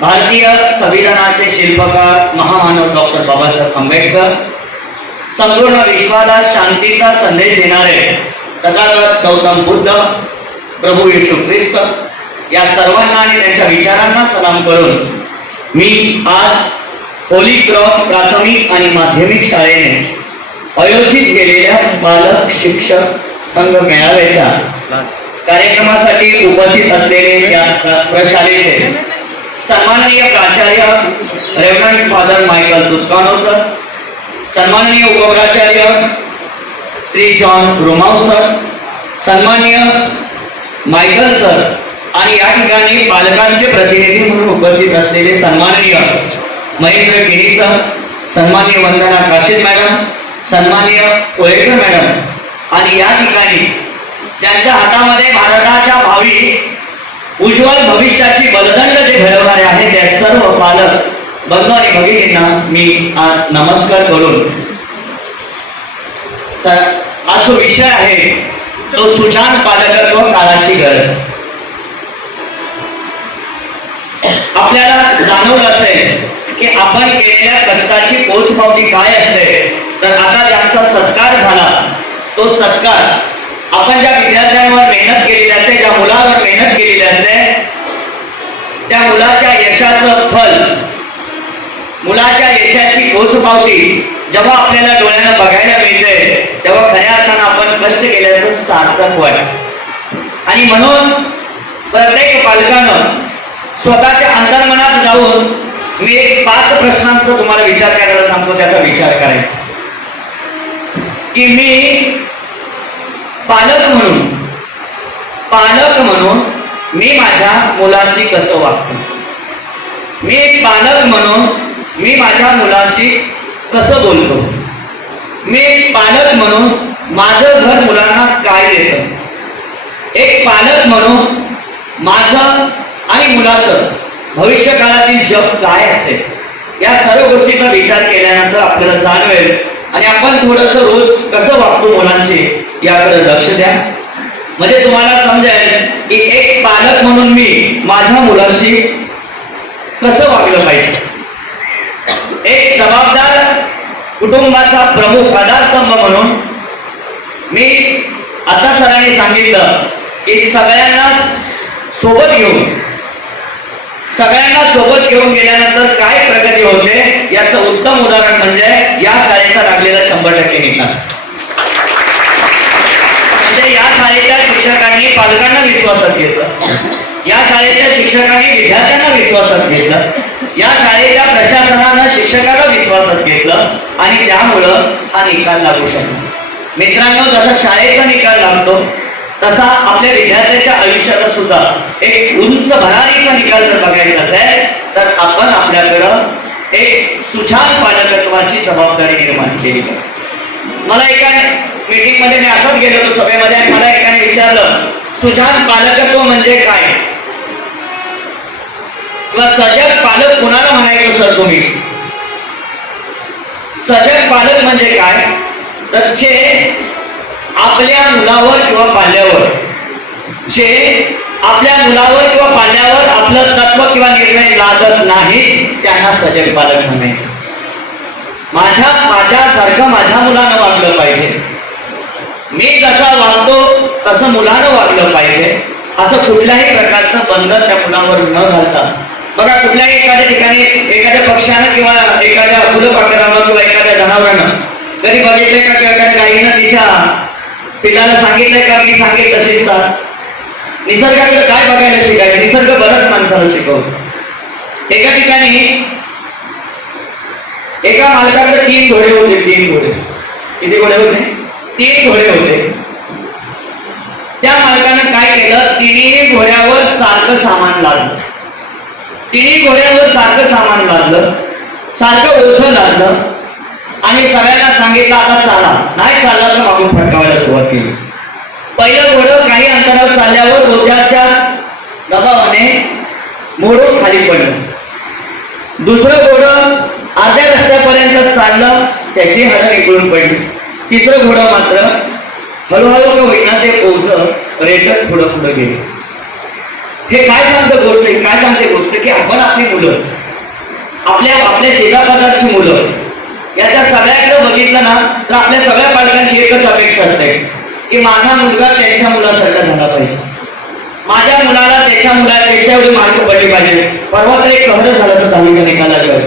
भारतीय संविधानाचे शिल्पकार महामानव डॉक्टर बाबासाहेब आंबेडकर, संपूर्ण विश्वाला शांतीचा संदेश देणारे तथागत गौतम बुद्ध, प्रभू येशू ख्रिस्त या सर्वांना आणि त्यांच्या विचारांना सलाम करून मी आज होली क्रॉस प्राथमिक आणि माध्यमिक शाळेने आयोजित केलेल्या बालक शिक्षक संघ मेळाव्याच्या कार्यक्रमासाठी उपस्थित असलेले या प्रशालेचे सन्माननीय प्राचार्य रेव्हरंड फादर मायकल तुस्कानो सर, सन्माननीय उपप्राचार्य श्री जॉन रोमाव सर, सन्माननीय मायकल सर आणि या ठिकाणी बालकांचे प्रतिनिधी म्हणून उपस्थित असलेले सन्माननीय महेंद्र गिरी सर, सन्माननीय वंदना काशीद मॅडम, सन्माननीय कोळेकर मॅडम आणि या ठिकाणी ज्यांच्या हातामध्ये भारताच्या भावी उज्ज्वल भविष्याची बलदंड जे घडवणारे आहेत त्या सर्व पालक बंधू आणि भगिनींना मी आज नमस्कार करून आज जो विषय आहे तो सुजाण पालकत्व काळाची गरज. आपल्याला जाणवलं असेल की आपण केलेल्या कष्टाची पोचपावती काय असते. तर आता ज्यांचा सत्कार झाला तो सत्कार आपण ज्या विद्यार्थ्यांवर मेहनत केलेली असते, ज्या मुलावर मेहनत केलेली असते, त्या मुलाच्या यशाचं फल, मुलाच्या यशाची पोचपावती जेव्हा आपल्याला डोळ्यानं बघायला मिळते तेव्हा खऱ्या अर्थानं आपण कष्ट केल्याचं सार्थक वाटतं. आणि म्हणून प्रत्येक पालकानं स्वतःच्या अंतर्मनात जाऊन मी एक 5 प्रश्नांचा तुम्हाला विचार करायला सांगतो, त्याचा विचार करायचा की मी पालक म्हणून मी माझ्या मुलाशी कसं वागतो. मी एक पालक म्हणून मी माझ्या मुलाशी कसं बोलतो. मी एक पालक म्हणून माझं घर मुलांना काय देतं. एक पालक म्हणून माझं आणि मुलाचं भविष्य काळातील जग काय असेल. या सर्व गोष्टीचा विचार केल्यानंतर आपल्याला जाणवेल आणि आपण थोडंसं रोज कसं वागतो मुलांशी याकडे लक्ष द्या. म्हणजे तुम्हाला समजेल की एक पालक म्हणून मी माझ्या मुलाशी कसं वागलं पाहिजे. एक जबाबदार कुटुंबाचा प्रमुख आधारस्तंभ म्हणून मी आता सरांनी सांगितलं की सगळ्यांना सोबत घेऊन गेल्यानंतर काय प्रगती होते याचं उत्तम उदाहरण म्हणजे या शाळेचा लागलेला 100% निकाल. म्हणजे या शाळेच्या शिक्षकांनी पालकांना विश्वासात घेतलं, या शाळेच्या शिक्षकांनी विद्यार्थ्यांना विश्वासात घेतलं, या शाळेच्या प्रशासनानं शिक्षकाला विश्वासात घेतलं आणि त्यामुळं हा निकाल लागू शकला. मित्रांनो, जसा शाळेचा निकाल लागतो तसा आपल्या विद्यार्थ्याच्या आयुष्याचा सुद्धा एक उंच भरारीचा निकाल जर बघायचा असेल तर आपण आपल्याकडं एक सुजाण पालकत्वाची जबाबदारी निर्माण केली पाहिजे. मला एका मीटिंग मध्ये मी असंच गेलो होतो सभेमध्ये आणि मला एकाने विचारलं सुजाण पालकत्व म्हणजे काय किंवा सजग पालक कुणाला म्हणायचं सर तुम्ही. सजग पालक म्हणजे काय तर जे आपल्या मुलावर किंवा पाल्यावर आपलं तत्व किंवा निर्णय लादत नाही त्यांना सजग पालक म्हणायचं. माझ्यासारखं माझ्या मुलानं वागलं पाहिजे, मी जसा वागतो तसं मुलानं वागलं पाहिजे, असं कुठल्याही प्रकारचं बंधन त्या मुलावर न घालता. बघा, कुठल्याही एखाद्या ठिकाणी एखाद्या पक्ष्यानं किंवा एखाद्या फुलपाखरानं किंवा एखाद्या जनावरानं कधी बघितलंय का किंवा एखाद्या गाईनं तिच्या पिलाला सांगितलंय का मी सांगेल तसेच चाल. निसर्गाकडे काय बघायला शिकायचं, निसर्ग बरंच माणसाला शिकवतो. एका ठिकाणी एका मालकाकडे 3 घोडे होते. 3 घोडे. किती घोडे होते? 3 घोडे होते. त्या मालकानं काय केलं, 3 घोड्यावर सारखं सामान लादलं. 3 घोड्यावर सारखं सामान लादलं, सारखं ओझं लादलं आणि सगळ्यांना सांगितलं आता चाला. नाही चालला तर मागून फटकावायला सुरुवात केली. पहिलं घोडं काही अंतरावर चालल्यावर ओझ्याच्या दबावाने मोडून खाली पडलं. दुसरं घोडं अर्ध्या रस्त्यापर्यंत चाललं, त्याची हाडं निघून पडली. तिसरं घोडं मात्र हळूहळू का होईना ते ओझं रेटत पुढं गेलं. हे काय सांगते गोष्ट की आपण आपली मुलं, आपल्या आपल्या शेजापाजारची मुलं, याच्या सगळ्याकडे बघितलं ना तर आपल्या सगळ्या पालकांची एकच अपेक्षा असते की माझा मुलगा त्यांच्या मुलासारखा झाला पाहिजे, माझ्या मुलाला त्याच्या एवढे मार्क पडले पाहिजे. परवा तर एक कहर झालं असं दहावीच्या निकालाच्यावर.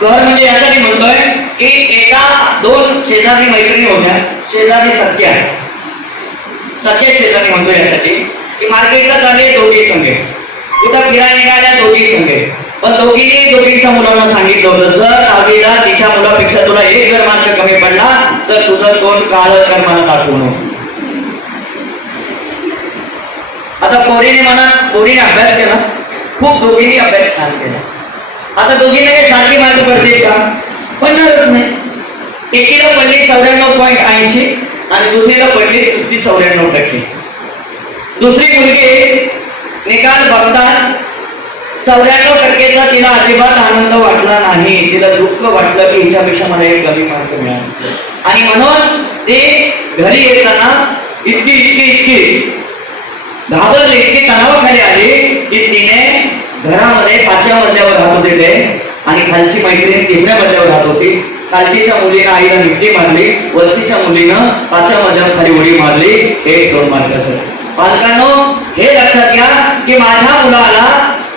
कहर म्हणजे यासाठी म्हणतोय की एका दोन शेजारी मैत्रिणी होत्या, शेजारी सख्या शेजारी म्हणतोय यासाठी की मार्केटला चालले दोघी संघे, कुठं फिरायला निघाल्या दोघी संघे, पण दोघींच्या मुलांना सांगितलं होतं जर दहावीला तिच्या मुलापेक्षा तुला एक जर मार्क कमी पडला तर तुझं तोंड काळं कर मला दाखवू नको. आता पोरीने अभ्यास केला, खूप दोघींनी अभ्यास छान केला. आता दोघींना काही सारखी मार्क पडते का? पडणारच नाही. एकीला पडली 94.80 आणि दुसरीला पडली नुसती 94%. दुसरी मुलगी निकाल बघताच 94%चा तिला अजिबात आनंद वाटला नाही, तिला दुःख वाटलं की हिच्यापेक्षा मला एक कमी मार्क मिळाला. आणि म्हणून ती घरी येताना इतकी घाबरली, इतकी तणावाखाली आली की तिने घरामध्ये 5व्या मजल्यावर राहत होते ते आणि खालची मैत्रीण 3ऱ्या मजल्यावर राहत होती. खालचीच्या मुलीनं आईला मिठी मारली, वरचीच्या मुलीनं 5व्या मजल्यावर खाली उडी मारली. 1-2 मार्क असेल. पालकांनो हे लक्षात घ्या की माझ्या मुलाला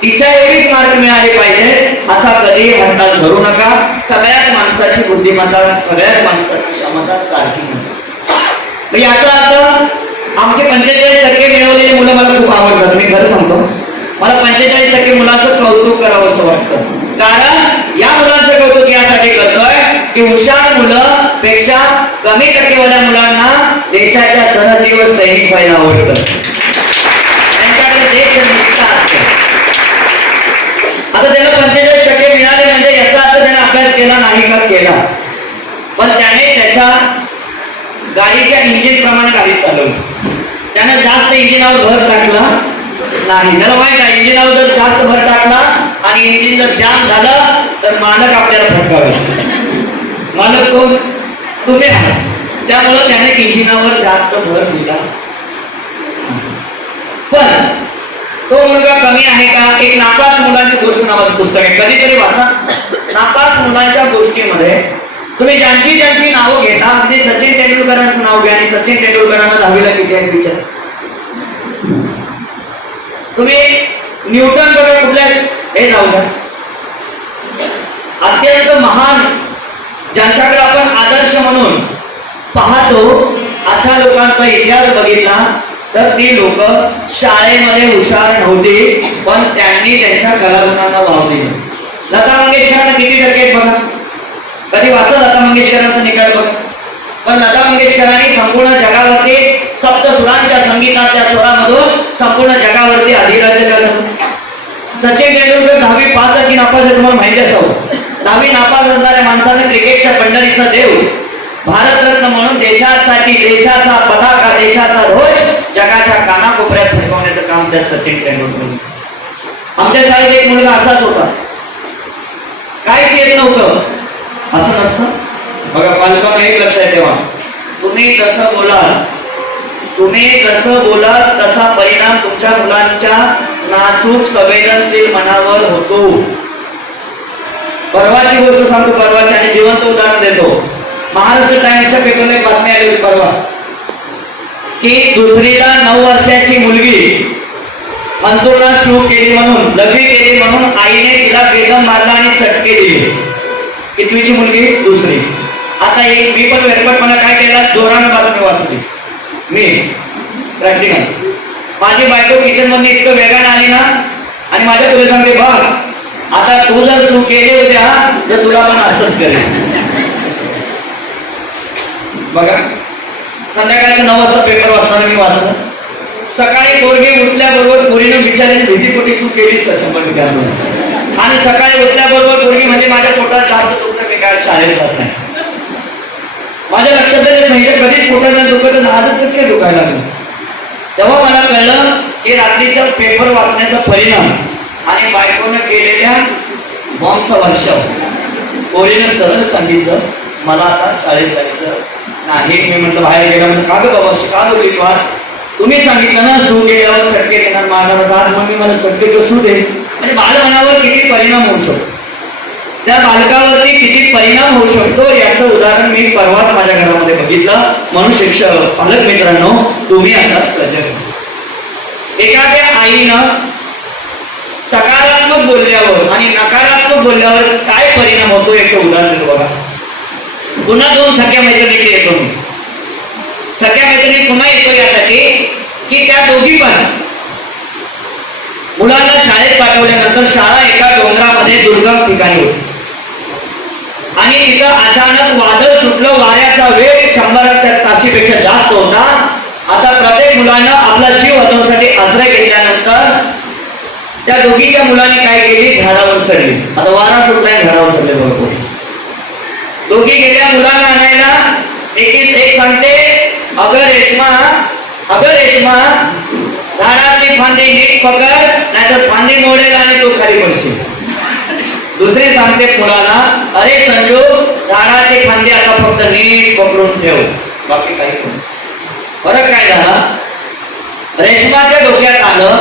तिच्या एवढीच मार्क मिळाले पाहिजे असा कधी हट्टात धरू नका. सगळ्याच माणसाची बुद्धिमत्ता, सगळ्याच माणसाची क्षमता सारखी नसते. याचा अर्थ आमचे 45% मिळवलेली मुलं मला खूप आवडतात. मी खरं सांगतो, मला 45% मुलांचं कौतुक करावं असं वाटतं. कारण या मुलांचं कौतुक यासाठी करतोय की हुशार मुलं पेक्षा कमी टक्केवाल्या मुलांना देशाच्या सरहद्दीवर सैनिक व्हायला आवडतं. त्यांच्याकडे देश निष्ठा असते. आता त्याला 45% मिळाले म्हणजे याचा अर्थ त्याने अभ्यास केला नाही का? केला, पण त्याने त्याच्या गाडीच्या इंजिन प्रमाणे गाडी चालवली. त्याने जास्त इंजिनावर भर टाकला नाही. त्याला माहित आहे इंजिनावर जर जास्त भर टाकला आणि इंजिन जर जाम झालं तर मालक आपल्याला फटकावेल. मालक कोण? तुम्ही आहात. त्यामुळं त्याने इंजिनावर जास्त भर दिला. पण तो मुलगा कमी आहे का? एक नापास मुलांची गोष्ट नावाचं पुस्तक आहे, कधीतरी वाचा. नापास मुलांच्या गोष्टीमध्ये तुम्ही ज्यांची नावं घेता, म्हणजे सचिन तेंडुलकरांचं नाव घ्या आणि सचिन तेंडुलकरांना 10वीला किती आहे विचार. तुम्ही न्यूटन कडे कुठल्या हे जाऊ द्या. अत्यंत महान ज्यांच्याकडे आपण आदर्श म्हणून पाहतो अशा लोकांचा इतिहास बघितला तर ती लोक शाळेमध्ये हुशार नव्हती, पण त्यांनी त्यांच्या कलागुणांना वाव दिला. लता मंगेशकरांना किती टक्के बघा, कधी वाचा लता मंगेशकरांचा निकाल बघा. पण लता मंगेशकरांनी संपूर्ण जगावरती सप्तसुरांच्या संगीताच्या स्वरामधून संपूर्ण जगावरती अधिराज्य गाजवलं. सचिन तेंडुलकर 10वी पास आहे की नापास आहे तुम्हाला माहिती असावं. 10वी नापास असणाऱ्या माणसाने क्रिकेटच्या पंढरीचा देव, भारतरत्न म्हणून देशासाठी देशाचा पताका, देशाचा ध्वज जगाच्या कानाकोपऱ्यात फडकवण्याचं काम त्या सचिन तेंडुलकर. आमच्या शाळेत एक मुलगा असाच होता, काहीच येत नव्हतं. असं नसतं बघा. पालकांना एक लक्षात ठेवा, तुम्ही जसं बोलाल तसा परिणाम तुमच्या मुलांच्या नाजूक संवेदनशील मनावर होतो. परवाची गोष्ट सांगतो, परवाची आणि जिवंत उदाहरण देतो. महाराष्ट्र टाइम्सच्या पेपरला एक बातमी आली होती परवा की दुसरीला 9 वर्षाची मुलगी अंतुळा शूट केली म्हणून, लघवी केली म्हणून आईने तिला बेदम मारला आणि चटके दिले. कितवीची मुलगी? दुसरी. आता एक मी पण वेरपटपणा काय केला, जोरानं बातमी वाचली मी प्रॅक्टिकल. माझी बायको किचन मध्ये इतकं वेगाने आली ना आणि माझ्या तुला सांगते बघ आता तू जर चूक केली होत्या तर तुला पण असंच करेल. बघा संध्याकाळचं 9 वाजता पेपर वाचताना मी वाचलं. सकाळी पोरगी उठल्याबरोबर पोरीनं बिचारीने भीतीपोटी चूक केली 100% आणि सकाळी उठल्याबरोबर पोरगी म्हणजे माझ्या पोटात जास्त दुखतं, मी काय शाळेत जात नाही. माझ्या लक्षात येत नाही कधीच पोटात दुखत, आजच कसं काय दुखायला लागलं. तेव्हा मला कळलं की रात्रीच्या पेपर वाचण्याचा परिणाम आणि बायकोनं केलेल्या बॉम्बचा वर्षाव. पोरीनं सरळ सांगितलं मला आता शाळेत जायचं नाही. मी म्हटलं बाहेर गेला म्हणजे का ग बाबा का बोलली तू? आज तुम्ही सांगितलं ना सू गेल्यावर चटके देणार माझा आज, मग मी मला चटके तो सू दे. म्हणजे बालमनावर किती परिणाम होऊ शकतो, त्या बालकावरती किती परिणाम होऊ शकतो याचं उदाहरण मी परवाच माझ्या घरामध्ये बघितलं. म्हणून शिक्षक पालक मित्रांनो, तुम्ही आता सजग. एखाद्या आईनं सकारात्मक बोलल्यावर आणि नकारात्मक बोलल्यावर काय परिणाम होतो याचं उदाहरण बघा. पुन्हा दोन सख्या मैत्रिणी येतो मी. सख्या मैत्रिणी पुन्हा येतो यासाठी की त्या दोघी पण मुलांना शाळेत पाठवल्यानंतर शाळा एका डोंगरामध्ये दुर्गम ठिकाणी होती आणि तिथं अचानक वादळ सुटलं. वाऱ्याचा वेग 100 ताशीपेक्षा जास्त होता. आता प्रत्येक मुलानं आपला जीव वाचवण्यासाठी आश्रय घेतल्यानंतर त्या दोघीच्या मुलांनी काय केली, झाडावर चढली. आता वारा सुटलाय, झाडावर चढले बरोबर. दोघी गेल्या मुलांना आणायला. एक सांगते, अगर रेशमा झाडाची फांदी नीट पकड, नाहीतर फांदी मोडेल आणि तो खाली पडशील. दुसरे सांगते मुलांना, अरे संजू, झाडाची फांदी आता फक्त नीट पकडून ठेव, बाकी काही नाही. फरक काय झाला, रेशमाच्या डोक्यात आलं,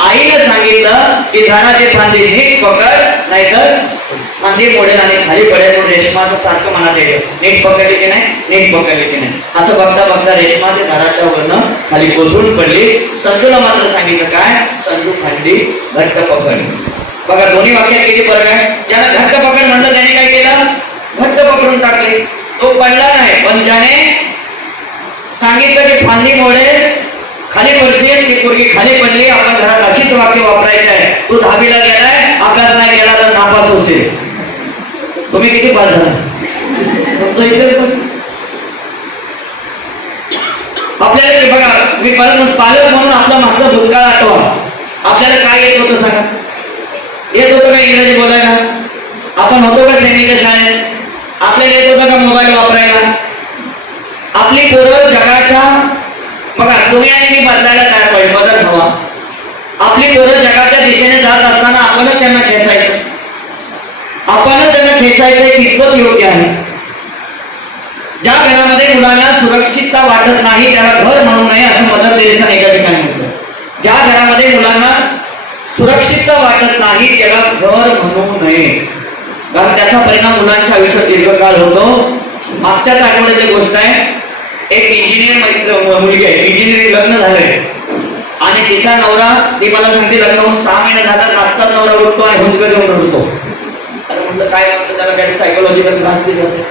आईनं सांगितलं की झाडाची फांदी नीट पकड, नाहीतर फांदी मोडेल आणि खाली पडेल. म्हणून रेशमाचं सारखं मनात येतं, नीट पकडली की नाही, नीट पकडली की नाही. असं बघता बघता रेशमा ते झाडाच्या वरनं खाली कोसळून पडली. संजूला मात्र सांगितलं काय, संजू फांदी घट्ट पकड. बघा दोन्ही वाक्यात किती फरक आहे. ज्यानं घट्ट पकड म्हणलं त्याने काय केलं, घट्ट पकडून टाकले, तो पडला नाही. पण ज्याने सांगितलं की फांदी मोडेल, खाली पडशील, ती पोरगी खाली पडली. आपण घरात अशीच वाक्य वापरायचं आहे, तू 10वीला गेलाय, अभ्यास नाही केला तर नापास होशील. तुम्ही किती पास झाला, आपल्याला बघा, मी पालक म्हणून आपला मागचा भूतकाळ आठवा. आपल्याला काय येत होतं सांगा, येत होतं का इंग्रजी बोलायला, आपण होतो का सैनिक शाळेत, आपल्याला येत होतं का मोबाईल वापरायला. आपली पोरं जगाच्या, बघा तुम्ही आणि मी बदलायला तयार पाहिजे, बदल हवा. आपली पोरं जगाच्या दिशेने जात असताना आपणच त्यांना खेचायचं, आपणच त्यांना खेचायचं कितपत योग्य आहे. ज्या घरामध्ये मुलांना सुरक्षितता वाटत नाही त्याला घर म्हणू नये असं मदर तेरेसा एका ठिकाणी म्हटलं. ज्या घरामध्ये मुलांना सुरक्षितता वाटत नाही त्याला घर म्हणू नये, कारण त्याचा परिणाम मुलांच्या आयुष्यात दीर्घकाळ होतो. मागच्याच आठवड्याची गोष्ट आहे, एक इंजिनियर मुलगी आहे, इंजिनिअरिंग लग्न झालंय आणि तिचा नवरा, ती मला सांगते लग्न होऊन 6 महिने झाला, रातचा नवरा उठतो आणि हुंदका देऊन रडतो. अरे म्हटलं काय म्हणतो, त्याला काय सायकोलॉजिकल त्रास देत असेल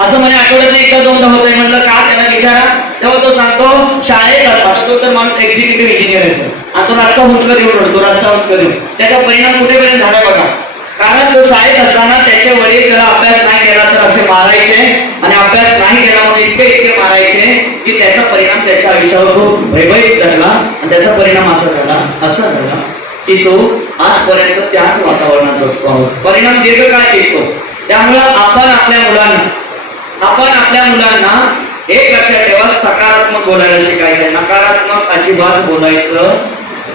असं म्हणे. आठवड्यात एकदा दोनदा होत आहे. म्हटलं का, त्याला विचारा. तेव्हा तो सांगतो शाळेत असताना तो तर माणूस एक्झिक्युटिव्ह इंजिनियर आहे आणि तो रातचा हुंदका देऊन रडतो, रातचा हुंदका देऊन. त्याचा परिणाम कुठेपर्यंत झाला बघा, कारण तो शाळेत असताना त्याचे वडील त्याला अभ्यास नाही केला तर असे मारायचे आणि अभ्यास नाही केला म्हणून इतके मारायचे की त्याचा परिणाम त्याच्या आयुष्यावर खूप भयभीत ठरला. आणि त्याचा परिणाम असा झाला की तो आजपर्यंत त्याच वातावरणात जगतो. परिणाम दीर्घकाळ टिकतो. त्यामुळं आपण आपल्या मुलांना एक लक्षात ठेवा, सकारात्मक बोलायला शिकायचं, नकारात्मक अजिबात बोलायचं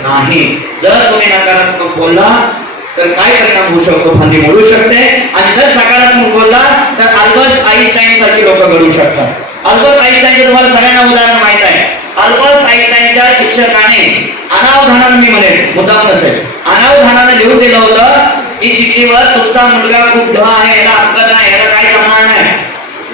नाही. जर तुम्ही नकारात्मक बोलला तर काय परिणाम होऊ शकतो, फांदी मोडू शकते. आणि जर सकारात्मक बोलला तर अल्बर्ट आईन्स्टाईन सारखी लोक घडू शकतात. अल्बर्ट आईन्स्टाईनचे तुम्हाला सगळ्यांना उदाहरण माहित आहे. अल्बर्ट आईन्स्टाईनच्या शिक्षकाने अनावधानाने, मी म्हणेन मुद्दाम नसेल, अनावधानाने लिहून दिलं होतं की चिठ्ठीवर तुमचा मुलगा खूप ढ आहे, याला अक्कल नाही, याला काही जमणार नाही,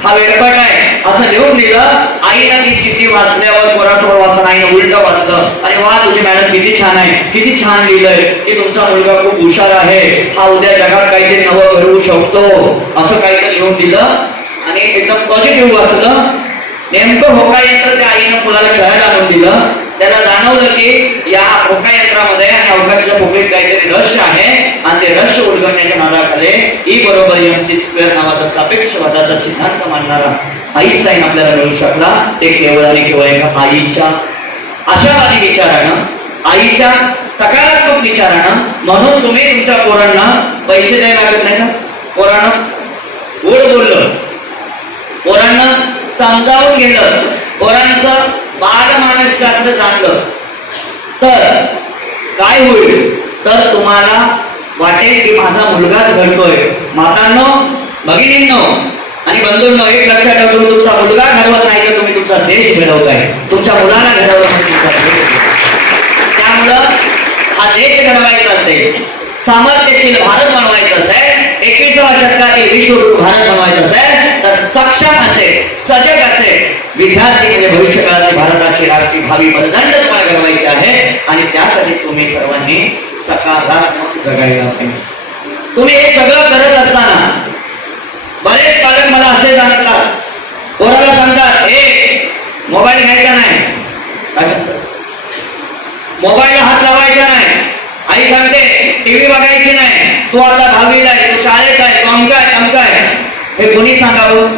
हा वेडपट आहे असं लिहून दिलं. आईनं ती चिठ्ठी वाचल्यावर पोरासमोर वाचलं, आईनं उलट वाचलं. अरे वा, तुझी मॅडम किती छान आहे, किती छान लिहिलंय की तुमचा मुलगा खूप हुशार आहे, हा उद्या जगात काहीतरी नवं घडवू शकतो असं काहीतरी लिहून दिलं आणि एकदम पॉझिटिव्ह वाचलं. नेमकं होका यंत्र त्या आईनं मुलाला खेळायला आणून दिलं. त्याला जाणवलं की या होका यंत्रामध्ये आणि अवकाशाच्या पोकळीत काहीतरी रहस्य आहे आणि ते रहस्य उलगडण्याच्या नादाखाली E बरोबर mc² नावाचा सापेक्षवादाचा सिद्धांत मांडणारा आईन्स्टाईन आपल्याला मिळू शकला. ते केवळ आणि केवळ एका आईच्या आशावादी विचारानं, आईच्या सकारात्मक विचारानं. म्हणून तुम्ही तुमच्या पोरांना पैसे द्यायला लागत नाही का, पोरांना गोड बोललं, पोरांना समजावून गेलं, पोरांचं बालमानसशास्त्र जाणलं तर काय होईल, तर तुम्हाला वाटेल की माझा मुलगाच घडतोय. मातांनो, भगिनींनो आणि बंधूंनो, एक लक्षात ठेवा, तुम्ही तुमचा मुलगा घडवत नाही तर तुम्ही तुमचा देश घडवताय. तुमच्या मुलाला घडवत नाही तुमचा देश. त्यामुळं हा देश घडवायचा असेल, सामर्थ्यशील भारत बनवायचं असेल, 21व्या शतकातील विश्वगुरु भारत बनवायचं असेल, तर सक्षम असेल, सजग असेल विद्यार्थी म्हणजे भविष्य काळातील भारताची राष्ट्रीय भावी पददंड तुम्हाला घडवायचे आहे. आणि त्यासाठी तुम्ही सर्वांनी सकारात्मक जगायला पाहिजे. तुम्ही हे सगळं करत असताना बरेच पालक मला असे सांगतात, पोराला सांगतात, हे मोबाईल घ्यायचा नाही, मोबाईलला हात लावायचा नाही, आई सांगते टीव्ही बघायची नाही, तू आता 10वीला आहे, तू शाळेत आहे, तू अमकाय अमकाय. हे कोणी सांगावं?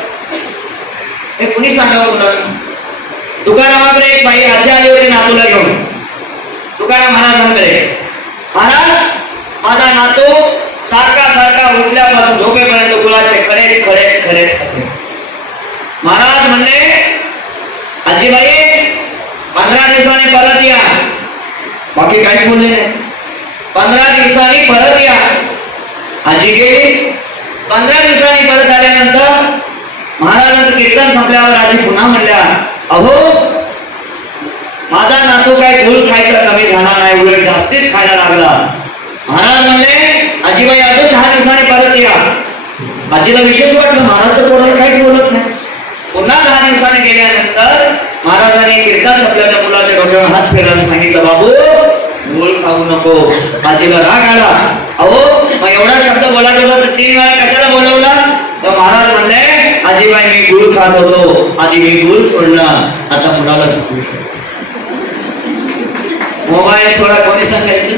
हे कोणी सांगावं मुलांना? तुकारामाकडे एक बाई आजी आली होती नातूला घेऊन. तुकाराम महाराजांकडे, महाराज माझा नातू सारखा सारखा उठल्यापासून झोपेपर्यंत गुलाचे खरेच खरेच खरेच खाते. महाराज म्हणले, आजीबाई 15 दिवसांनी परत या. बाकी काही बोलले नाही. 15 दिवसांनी परत या. आजी गेली. 15 दिवसांनी परत आल्यानंतर महाराजांचं कीर्तन संपल्यावर आजी पुन्हा म्हणल्या, अहो माझा नातू काय गुळ खायचा कमी झाला नाही, उलट जास्तीच खायला लागला. महाराज म्हणले, आजीबाई अजून 10 दिवसांनी परत या. आजीला विशेष वाटलं, महाराज तर कोणाला काहीच बोलत नाही. पुन्हा 10 दिवसांनी गेल्यानंतर महाराजांनी कीर्तन संपल्याच्या मुलाच्या डोक्यावर हात फिरवून सांगितलं, बाबू गुळ खाऊ नको. आजीला राग आला, अहो मग एवढा शब्द बोलायचा होता तर 3 वेळा कशाला बोलवला? तर महाराज म्हणले, आजीबाई मी गुळ खात होतो, आधी मी गुळ सोडला, आता मुलाला शिकवू शकतो. मोबाईल सोडा कोणी सांगायचं?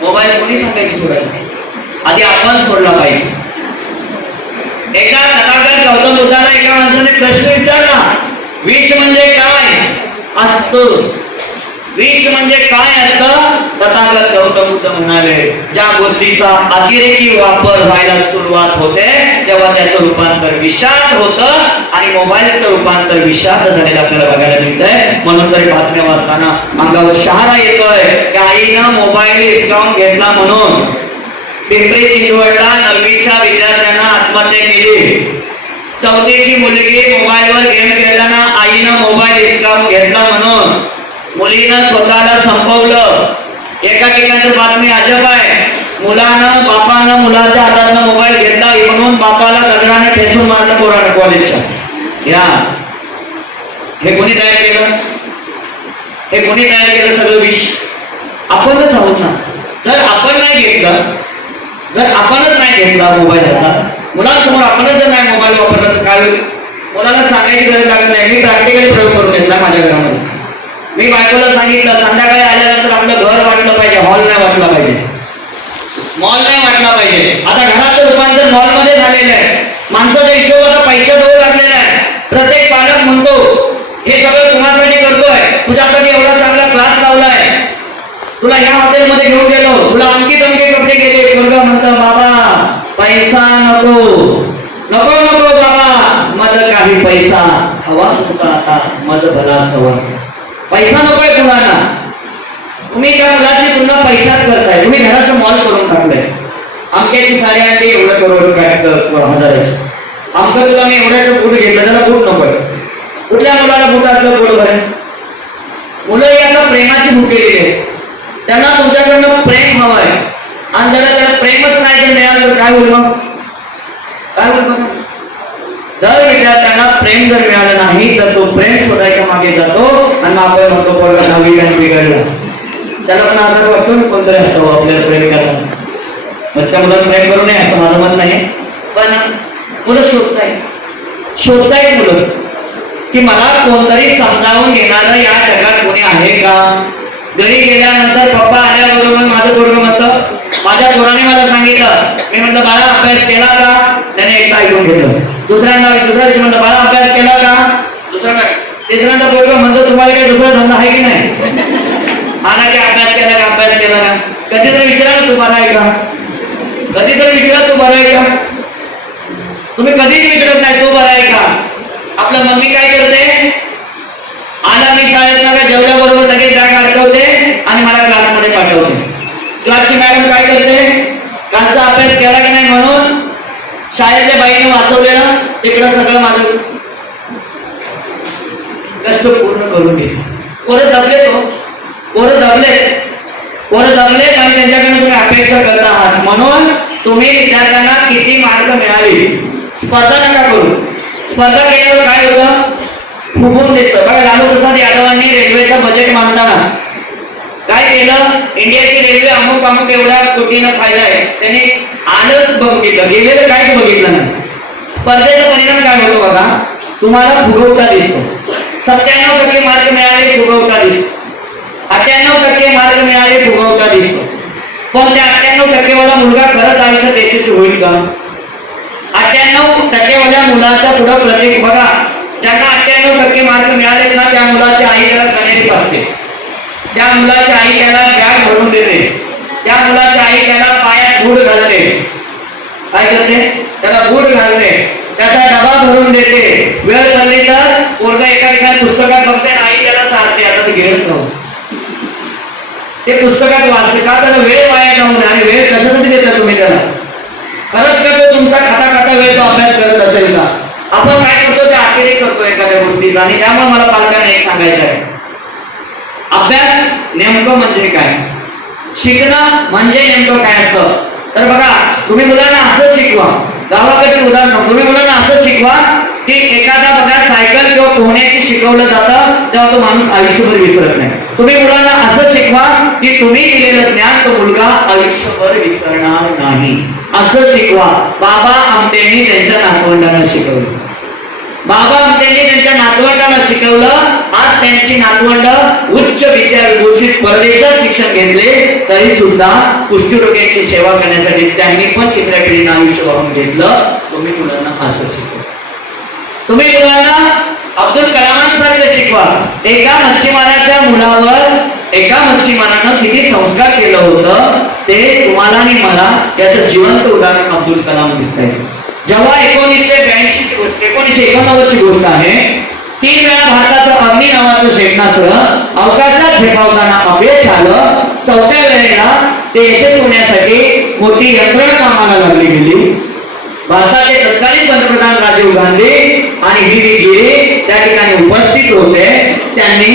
मोबाईल कोणी सांगायचं सोडायचं? आधी आपण सोडला पाहिजे. एकदा तथागत गौतम बुद्धाला एका माणसाने प्रश्न विचारला, विष म्हणजे काय असतं? विष म्हणजे काय असतं? तथागत गौतम बुद्ध म्हणाले, ज्या गोष्टीचा अतिरेकी वापर व्हायला सुरुवात होते तेव्हा त्याचं रूपांतर विषात होतं आणि मोबाईलचं रूपांतर विषात झालेलं आपल्याला बघायला मिळतंय. म्हणून तरी बातम्या वाचताना अंगावर शहारा येतोय की आईनं मोबाईल हिसकावून घेतला म्हणून पिंपरी चिंचवडला 9वीच्या विद्यार्थ्यांना आत्महत्या केली. 4थीची मुलगी मोबाईलवर गेम खेळताना आईनं मोबाईल हिसकावून घेतला म्हणून मुलीनं स्वतःला संपवलं. एका ठिकाणची बातमी अजब आहे, मुलानं बापानं मुलाच्या हातातनं मोबाईल घेतला म्हणून बापाला गजराने ठेचून मारलं पोरानं कॉलेजच्या. या हे कोणी तयार केलं? हे कोणी तयार केलं? सगळं विष आपणच आहोत ना. जर आपण नाही घेतलं, जर आपणच नाही घेतला मोबाईल हातात, मुलांसमोर आपणच जर नाही मोबाईल वापरला तर काय होईल? मुलांना सांगायची गरज लागत नाही. मी प्रॅक्टिकली प्रयोग करून घेतला माझ्या घरामध्ये. मी बायकोला सांगितलं, संध्याकाळी आल्यानंतर आपलं घर वाटलं पाहिजे, हॉल नाही वाटला पाहिजे, मॉल नाही वाटला पाहिजे. आता घराचं रूपांतर मॉलमध्ये झालेलं आहे. माणसाच्या हिशोबाला पैसा देऊ लागलेला आहे. प्रत्येक पालक म्हणतो हे सगळं तुझ्यासाठी करतोय, तुझ्यासाठी एवढा चांगला क्लास लावलाय, तुला ह्या हॉटेलमध्ये घेऊन गेलो, तुला आणखी तमके कपडे घेते. मुलगा म्हणतो, बाबा पैसा नको नको नको बाबा, मला काही पैसा हवा तुमचा, आता माझं भला सवास. पैसा नकोय मुलांना. तुम्ही त्या मुलाची तुलना पैशात करताय. तुम्ही घराचं मॉल करून टाकलंय. आमक्याची साडी आणली एवढं करोड काय हजाराची, आमचं तुला मी एवढ्याचं बूट घेतलं, त्याला बूट नकोय. कुठल्या मुलाला बूट असलं बूट भरेल? मुलं याला प्रेमाची भुकेलेली आहे. त्यांना तुमच्याकडनं प्रेम हवंय आणि जरा त्याला प्रेमच नाही जर मिळालं तर काय होईल? मग काय होईल? जर विद्यार्थ्यांना प्रेम जर मिळालं नाही तर तो प्रेम शोधायच्या मागे जातो आणि आपण म्हणतो पोरगा 10वीला बिघडला. त्याला पण आधार वाटतो ना कोणतरी असावं आपल्याला प्रेम करायला. मग त्या मुलांना प्रेम करू नये असं माझं म्हणणं नाही. पण मुलं शोधतायत मुलं की मला कोणतरी समजावून घेणारं या जगात कोणी आहे का? घरी गेल्यानंतर पप्पा आल्याबरोबर माझं पोरगं म्हणतं, माझ्या पोराने मला सांगितलं. मी म्हटलं बाळा अभ्यास केला का? त्याने एकदा ऐकून घेतलं. दुसऱ्या दिवशी म्हणलं बाळा अभ्यास केला का? तिसऱ्यांदा पोरगं म्हणतो तुम्हाला काही दुसरा धंदा आहे की नाही? आला की अभ्यास केला का? अभ्यास केला का? कधीतरी विचारा तू बरा आहे का? कधीतरी विचारा तू बरा आहे का? तुम्ही कधीच विचारत नाही तू बरा आहे का? आपलं मम्मी काय करते? आला मी शाळेत ना जेवल्याबरोबर लगेच बॅग अडकवते आणि मला क्लासमध्ये पाठवते. क्लासची मॅडम काय करते? कालचा अभ्यास केला की नाही म्हणून शाळेतल्या बाईने वाचवलेलं तिकडं सगळं माझं कष्ट पूर्ण करून घे. परत दबले तो पोरं दबलेत आणि त्यांच्याकडून तुम्ही अपेक्षा करत आहात, म्हणून तुम्ही विद्यार्थ्यांना किती मार्क मिळाले स्पर्धा नका करू. स्पर्धा केल्यावर काय होतं, फुगून दिसतं. बघा लालू प्रसाद यादवांनी रेल्वेचं बजेट मांडताना काय केलं, इंडियाची रेल्वे अमुक अमुक एवढ्या कोटीनं फायदा आहे, त्यांनी आलं बघितलं, गेलेलं काहीच बघितलं नाही. स्पर्धेचा परिणाम काय होतो बघा, तुम्हाला फुगवटा दिसतो. 97% मार्क मिळाले, फुगवटा दिसतो. 98% मार्क मिळाले, फुगवटा दिसतो. पण त्या 98% वाला मुलगा खरंच आयुष्यात यशस्वी होईल का? 98% वाल्या मुलाच्या पुढे प्रत्येक बघा, ज्यांना 98% मार्क मिळाले ना, त्या मुलाची आई त्याला कण्याची पासते, त्या मुलाची आई त्याला बॅग भरून देते, त्या मुलाची आई त्याला पायात बूट घालते, काय करते, त्याला बूट घालते, त्याचा डबा भरून देते. वेळ झाली तर पोरगा एका ठिकाणी पुस्तकात बघते, आई त्याला चालते, आता ते घेत नव्हतं, ते पुस्तकात वाचते का, त्याला वेळ वाया जाऊ नये. आणि वेळ कशासाठी देता तुम्ही त्याला? खरंच का तो तुमचा खाता वेळ तो अभ्यास करत असेल का? आपण काय करतो ते अतिरेक करतो एखाद्या गोष्टीचा. आणि त्यामुळे मला पालकांना एक सांगायचं आहे, अभ्यास नेमकं म्हणजे काय, शिकणं म्हणजे नेमकं काय असतं. तर बघा, तुम्ही मुलांना असं शिकवा, गावाकडचे उदाहरण, तुम्ही मुलांना असं शिकवा की एखादा बघा सायकल किंवा पोहण्याची शिकवलं जातं, तेव्हा तो माणूस आयुष्यभर विसरत नाही. तुम्ही मुलांना असं शिकवा की तुम्ही दिलेलं ज्ञान तो मुलगा आयुष्यभर विसरणार नाही, असं शिकवा. बाबा आमटेंनी त्यांच्या नातवंडांना शिकवलं, बाबा आमटेंनी त्यांच्या नातवंडांना शिकवलं. आज त्यांची नातवंड उच्च विद्याविभूषित परदेशात शिक्षण घेतले, तरी सुद्धा कुष्ठरोग्यांची सेवा करण्यासाठी त्यांनी पण तिसऱ्या पिढीनं आयुष्य वाहून घेतलं. तुम्ही मुलांना असं शिकवा. तुम्ही मुलांना अब्दुल कलामांसारखं शिकवा. एका मच्छीमाराच्या मुलावर एका मच्छीमारानं किती संस्कार केलं होतं ते तुम्हाला आणि मला याचं जिवंत उदाहरण अब्दुल कलाम दिसतंय. जेव्हा 1982 ची गोष्ट, 1989 ची गोष्ट आहे, 3 वेळा भारताचं अग्नी नावाचं क्षेपणास्त्र अवकाशात झेपावताना अपयश आलं. 4थ्या वेळेला ते यशस्वी होण्यासाठी मोठी यंत्रणा कामाला लागली गेली. भारताचे तत्कालीन पंतप्रधान राजीव गांधी आणि व्ही गिरी त्या ठिकाणी उपस्थित होते. त्यांनी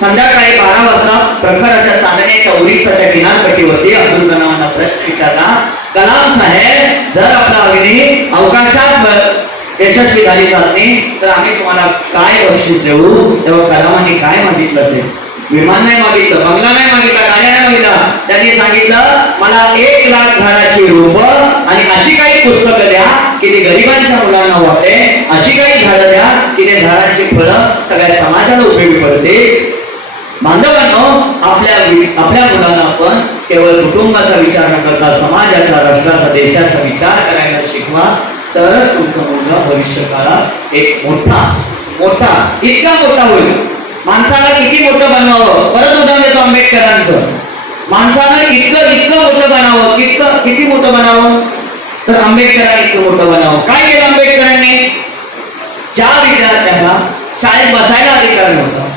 संध्याकाळी 12 वाजता प्रखर अशा चांदण्याच्या ओरिसाच्या किनारपट्टीवरती अब्दुल कलामांना प्रश्न विचारला, कलाम साहेब, जर आपला अग्नी अवकाशात यशस्वी झाली चाचणी तर आम्ही तुम्हाला काय बक्षीस देऊ? तेव्हा कलामांनी काय मागितलं असेल? विमान नाही मागितलं, बंगला नाही मागितला, गाड्या नाही मागितला. त्यांनी सांगितलं, मला 1 लाख झाडाची रोपं आणि अशी काही पुस्तकं द्या की ते गरिबांच्या मुलांना वाटे, अशी काही झाडं द्या की ते झाडांची फळं सगळ्या समाजाला उपयोगी पडते. बांधवांनो, आपल्या मुलांना आपण केवळ कुटुंबाचा विचार न करता समाजाचा, राष्ट्राचा, देशाचा विचार करायला शिकवा. तरच तुमचा मुलगा भविष्य काळात एक मोठा इतका मोठा होईल. माणसाला किती मोठं बनवावं, परत उदाहरण देतो आंबेडकरांचं. माणसाला इतकं मोठं बनावं, किती मोठं बनावं, तर आंबेडकरांनी इतकं मोठं बनावं. काय केलं आंबेडकरांनी? ज्या विद्यार्थ्यांना शाळेत बसायला अधिकार नव्हता,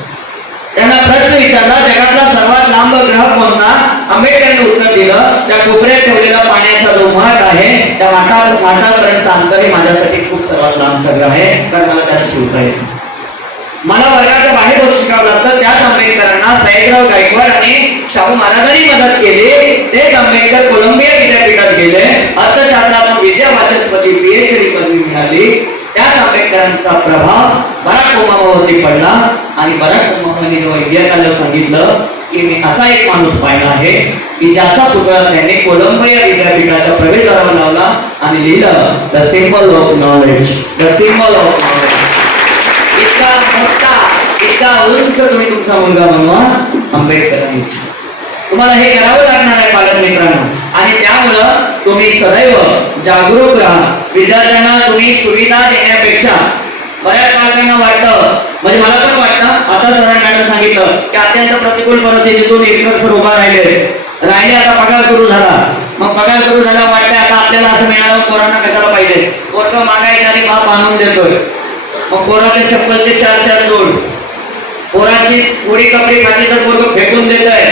त्यांना प्रश्न विचारला, जगातला सर्वात लांब ग्रह कोणता? आंबेडकरांनी उत्तर दिलं, त्या कोपऱ्यात ठेवलेला पाण्याचा जो मठ आहे, त्या माठापर्यंतचं अंतर हे माझ्यासाठी खूप सर्वात लांबचा ग्रह आहे, कारण मला त्याला शिवता येत. मला वर्गाच्या बाहेर बसू शिकावं लागतं. त्याच आंबेडकरांना सयाजीराव गायकवाड आणि शाहू महाराजांनी मदत केली. तेच आंबेडकर कोलंबिया विद्यापीठात गेले, अर्थशास्त्रातून विद्यावाचस्पती PhD पदवी मिळाली. त्याच आंबेडकरांचा प्रभाव बराक ओबामावरती पडला आणि बराक ओबामांनी जेव्हा इंडियात आल्यावर सांगितलं की मी असा एक माणूस पाहिला आहे की ज्याचा पुतळा त्यांनी कोलंबिया विद्यापीठाच्या प्रवेशद्वारावर लावला आणि लिहिलं, the symbol of knowledge, the symbol of knowledge. इतका मोठा, इतका उंच तुम्ही तुमचा मुलगा बनवा आंबेडकरांनी. तुम्हाला हे करावं लागणार आहे पालक मित्रांनो. आणि त्यामुळं तुम्ही सदैव जागरूक राहा. विद्यार्थ्यांना तुम्ही सुविधा देण्यापेक्षा, बऱ्याच पालकांना वाटतं, म्हणजे मला पण वाटतं, आता सरांनी मॅडम सांगितलं की अत्यंत प्रतिकूल परिस्थितीतून एकच सर उभा राहिले आता पगार सुरू झाला. मग पगार सुरू झाला वाटतं आता आपल्याला असं मिळालं, पोरांना कशाला पाहिजे, पोरगं मागायच्या आधी बाप आणून देतोय. मग पोराच्या चप्पलचे 4 जोड, पोराची थोडी कपडे खाली तर पोरगं फेकून देतोय.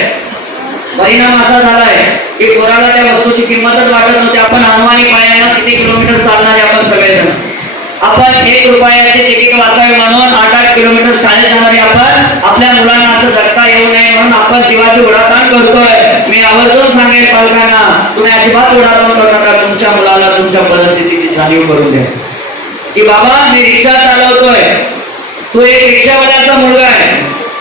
परिणाम असा झालाय की पोराला त्या वस्तूची किंमतच वाटत नव्हती. आपण अनवाणी पायानं किती किलोमीटर चालणारे आपण सगळेजण. आपण 1 रुपयाचे तिकीट वाचावे म्हणून 8-8 किलोमीटर शाळेत जाणारे आपण आपल्या मुलांना असं जगता येऊ नये म्हणून आपण जीवाची उडाताण करतोय. मी आवर्जून सांगेन पालकांना, तुम्ही अजिबात उडाताण करू नका. तुमच्या मुलाला तुमच्या परिस्थितीची जाणीव करून द्या की बाबा मी रिक्षा चालवतोय, तो एक रिक्षावाल्याचा मुलगा आहे.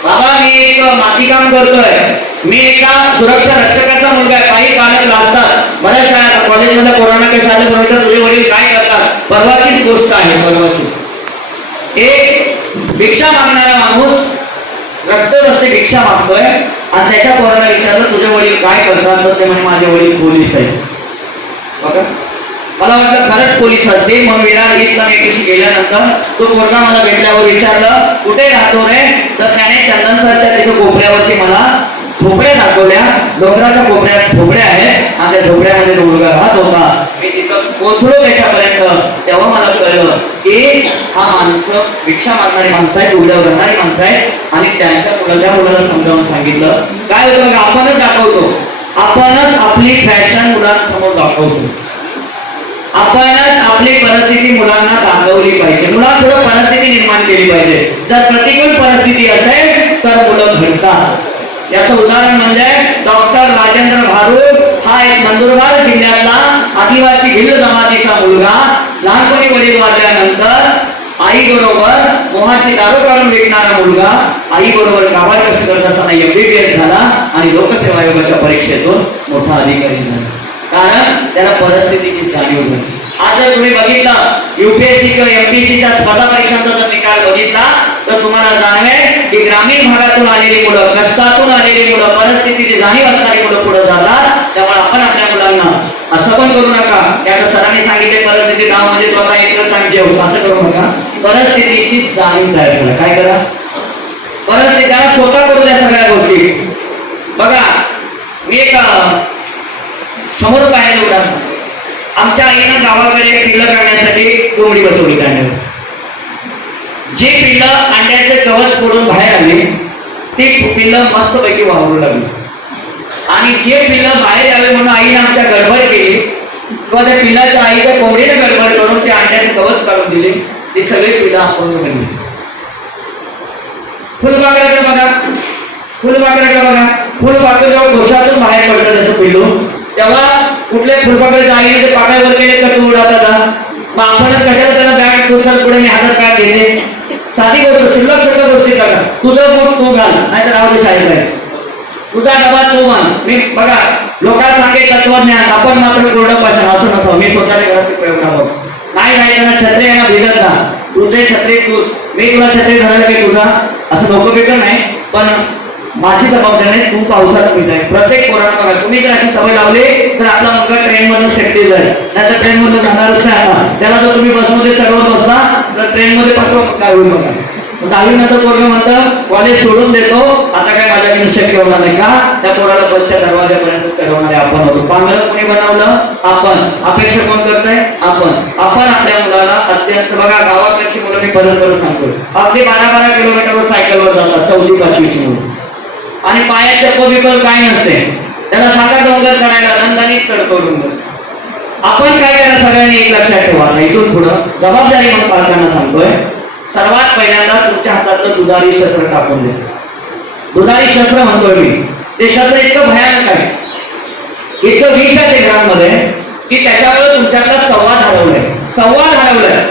बाबा मी एक माती काम करतोय, मी एका सुरक्षा रक्षकाचा मुलगा आहे. काही पालक लाजतात. बऱ्याच शाळा कॉलेजमध्ये कोरोना केस आले बरोबर तुझे वडील काय करतात. परवाचीच गोष्ट आहे, परवाची. एक भिक्षा मागणारा माणूस रस्ते भिक्षा मागतोय आणि त्याच्या पोराला विचारलं तुझे वडील काय करतात, तर ते म्हणजे माझे वडील पोलीस आहेत. बघा, मला वाटलं खरंच पोलीस असतील म्हणून विरार ईस्टला मी दिवशी गेल्यानंतर तो पोरगा मला भेटल्यावर विचारलं कुठे राहतो रे, तर त्याने चंदन सरच्या तिथे कोपऱ्यावरती मला झोपड्या दाखवल्या. डोंगराच्या कोपऱ्यात झोपड्या आहेत आणि त्या झोपड्यामध्ये मुलगा राहत होता. मी तिथं पोहोचलो त्याच्यापर्यंत, तेव्हा मला कळलं की हा माणसं भिक्षा मागणारी माणसं आहेत, उघड्यावर राहणारी माणसं आहेत. आणि त्या मुलाला समजावून सांगितलं काय होतं बघा, आपणच दाखवतो, आपणच आपली फॅशन मुलांसमोर दाखवतो, आपणच आपली परिस्थिती मुलांना दाखवली पाहिजे. मुलांपुढे परिस्थिती निर्माण केली पाहिजे. जर प्रतिकूल परिस्थिती असेल तर मुलं घडतात. याचं उदाहरण म्हणजे डॉक्टर राजेंद्र भारूड हा एक नंदुरबार जिल्ह्यातला आदिवासी भिल्ल जमातीचा मुलगा. लहानपणी वडील वारल्यानंतर आई बरोबर मोहाची दारू काढून विकणारा मुलगा आई बरोबर काबाड कष्ट करत असताना MBBS झाला आणि लोकसेवा आयोगाच्या परीक्षेतून मोठा अधिकारी झाला. कारण त्याला परिस्थितीची जाणीव झाली. आज जर तुम्ही बघितलं UPSC किंवा MPSCच्या स्पर्धा परीक्षांचा जर निकाल बघितला तर तुम्हाला जाणवेल की ग्रामीण भागातून आलेली मुलं, कष्टातून आलेली मुलं, परिस्थितीची जाणीव असणारी मुलं पुढे जातात. त्यामुळे आपण आपल्या मुलांना असं पण करू नका त्या सरांनी सांगितले परिस्थिती गावामध्ये तो आता एकच चांगली होऊ, असं करू नका. परिस्थितीची जाणीव तयार करा. काय करा, परिस्थितीला स्वतः करू द्या सगळ्या गोष्टी. बघा, मी एक समोर पाहिलं उदाहरण. आमच्या आईनं गावाकडे पिल्लं काढण्यासाठी कोंबडी बसवली. त्याने जी पिल्लं अंड्याचे कवच फोडून बाहेर आली ती पिल्लं मस्तपैकी वावरू लागली. आणि जे पिल्लं बाहेर आले म्हणून आईने आमच्या गडबड केली किंवा त्या पिल्लाच्या आईच्या कोंबडीने गडबड करून ते अंड्याचे कवच काढून दिले. ती सगळी पिल्लं आपण बनली. फुलबागराकडे बघा, फुलबागराकडे बघा. फुलबागर जेव्हा घोषातून बाहेर पडतं त्याचं पिल्लू, तेव्हा कुठल्या फुलबागेच्या आईने ते पाकळ्यावर केले का तू उडाता का, मग आपणच कशाला त्याला बॅग टोचल पुढे मी हातात काय घेते. साधी गोष्ट, शिल्लक सगळ्या गोष्टी करा. तुझं बूट तू घाल, नाहीतर राहू दे शाळेत जायचं. तुझा डबा तू मान. मी बघा लोकांना सांगे तत्वज्ञान, आपण मात्र कोरडं पाषाण असं नसावं. मी स्वतःच्या घरात प्रयोग करावं. नाही जायचं ना, छत्री आहे ना, भिजत ना, तुझे छत्री तूच, मी तुला छत्री धरायला काही तुझा असं नको बिकं नाही. पण माझी जबाबदारी तू पावसात मिळत. प्रत्येक पोरांना बघा, तुम्ही जर अशी सवय लावली तर आपला मुलगा ट्रेन मधून सेफ्टी जाईल, नाहीतर ट्रेन मधून जाणारच नाही. आता त्याला जर तुम्ही बसमध्ये चढवत बसला तर ट्रेन मध्ये पाठवा, काय होईल बघा. 10वी नंतर पोरग म्हणतं कॉलेज सोडून देतो, आता काय माझ्याकडे शक्य होणार नाही का. त्या पोराला बसच्या दरवाजापर्यंत चढवणारे आपण होतो. पांघर कोणी बनवलं, आपण. अपेक्षा कोण करतोय, आपण आपल्या मुलाला अत्यंत, बघा गावाकडची मुलं मी परत सांगतो, अगदी 12-12 किलोमीटरवर सायकलवर जातात 4वी-5वीची मुलं. आणि पायात चप्पल काय नसते, त्याला सांगा डोंगर चढायला, नंदानी चढतो डोंगर. आपण काय करा सगळ्यांनी एक लक्षात ठेवा. इथून पुढं जबाबदारी म्हणून पालकांना सांगतोय, सर्वात पहिल्यांदा तुमच्या हातातलं दुधारी शस्त्र कापून द्या. दुधारी शस्त्र म्हणतोय मी, ते शस्त्र इतकं भयानक आहे, इतकं विष आहे घरांमध्ये की त्याच्यामुळे तुमच्यातला संवाद हरवलाय.